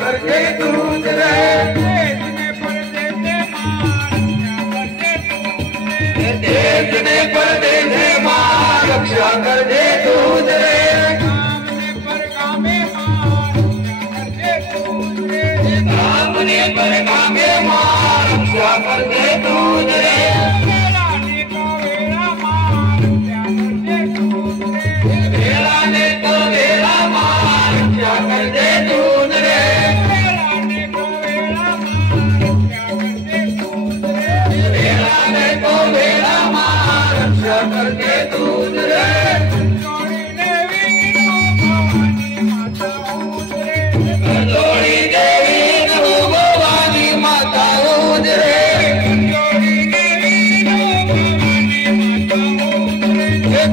करके दूध रे देखने पर देने मां रक्षा कर दे दूध रे कामने पर कामे मां रक्षा कर दे दूध रे वेला ने तो वेला मां रक्षा कर दे दूध रे करके दूध रे करजोड़ी देवी नमो भवानी माता दूध रे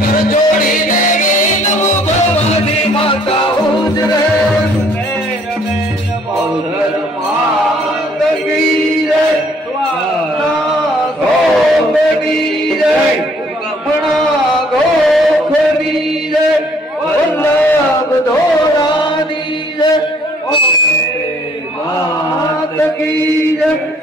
करजोड़ी देवी नमो भवानी माता दूध रे मौधर मात की जय वल्लभ धोरानी जय मात की जय